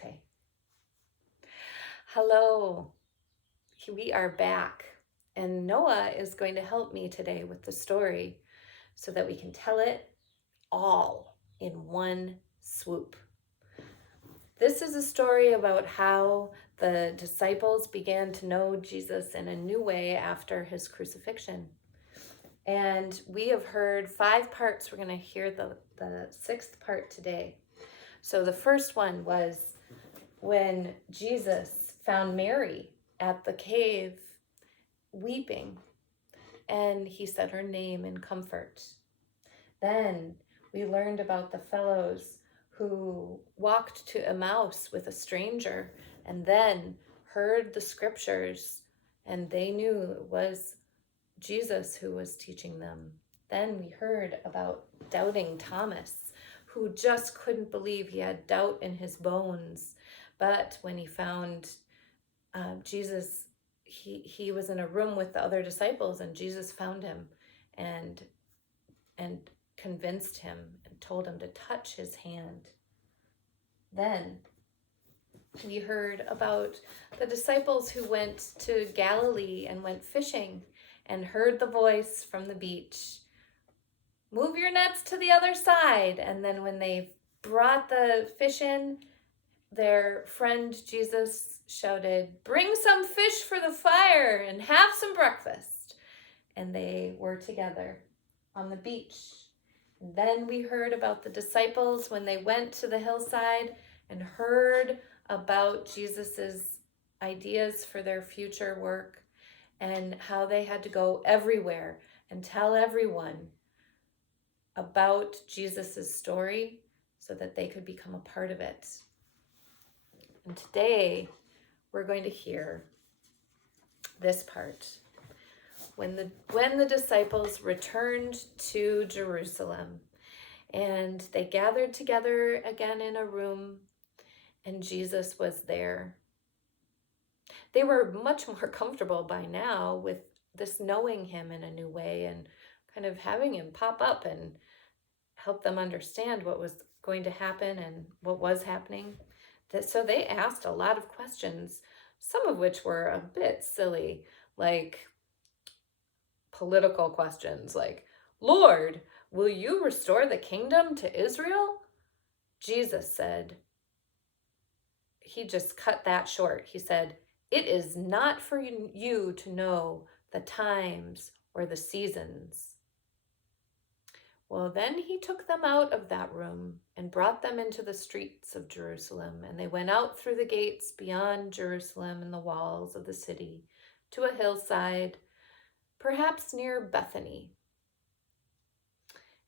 Okay. Hello, we are back, and Noah is going to help me today with the story so that we can tell it all in one swoop. This is a story about how the disciples began to know Jesus in a new way after his crucifixion. And we have heard 5 parts. We're going to hear the 6th part today. So the first one was when Jesus found Mary at the cave weeping, and he said her name in comfort. Then we learned about the fellows who walked to Emmaus with a stranger and then heard the scriptures, and they knew it was Jesus who was teaching them. Then we heard about doubting Thomas, who just couldn't believe he had doubt in his bones. But when he found Jesus, he was in a room with the other disciples, and Jesus found him and convinced him and told him to touch his hand. Then we heard about the disciples who went to Galilee and went fishing and heard the voice from the beach, "Move your nets to the other side." And then when they brought the fish in, their friend Jesus shouted, "Bring some fish for the fire and have some breakfast." And they were together on the beach. And then we heard about the disciples when they went to the hillside and heard about Jesus's ideas for their future work and how they had to go everywhere and tell everyone about Jesus's story so that they could become a part of it. And today we're going to hear this part. When the disciples returned to Jerusalem and they gathered together again in a room, and Jesus was there. They were much more comfortable by now with this knowing him in a new way and kind of having him pop up and help them understand what was going to happen and what was happening. So they asked a lot of questions, some of which were a bit silly, like political questions like, "Lord, will you restore the kingdom to Israel?" Jesus said, he just cut that short. He said, "It is not for you to know the times or the seasons." Well, then he took them out of that room and brought them into the streets of Jerusalem, and they went out through the gates beyond Jerusalem and the walls of the city to a hillside, perhaps near Bethany.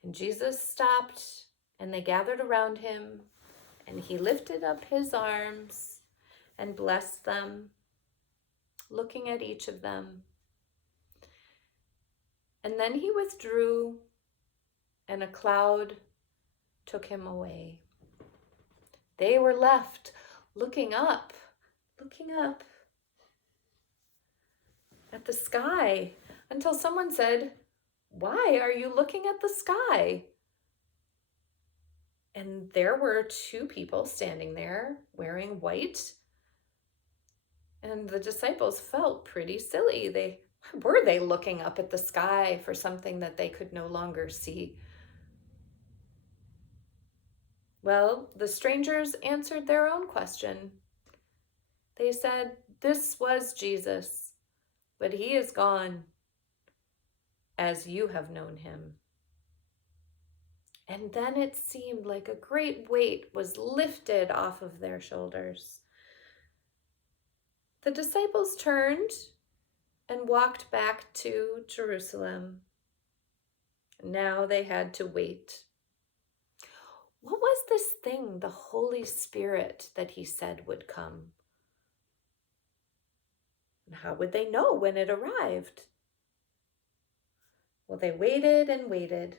And Jesus stopped, and they gathered around him, and he lifted up his arms and blessed them, looking at each of them. And then he withdrew, and a cloud took him away. They were left looking up at the sky until someone said, "Why are you looking at the sky?" And there were 2 people standing there wearing white. And the disciples felt pretty silly. Were they looking up at the sky for something that they could no longer see? Well, the strangers answered their own question. They said, "This was Jesus, but he is gone, as you have known him." And then it seemed like a great weight was lifted off of their shoulders. The disciples turned and walked back to Jerusalem. Now they had to wait. What was this thing, the Holy Spirit, that he said would come? And how would they know when it arrived? Well, they waited and waited.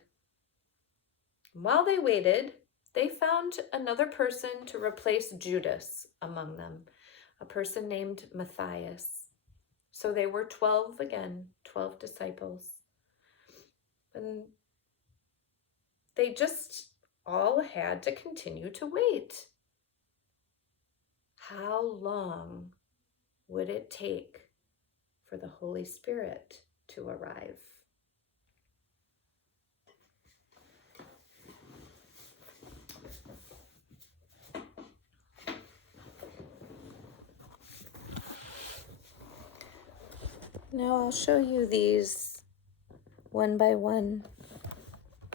And while they waited, they found another person to replace Judas among them, a person named Matthias. So they were 12 again, 12 disciples. And they just all had to continue to wait. how long would it take for the Holy Spirit to arrive? Now I'll show you these one by one.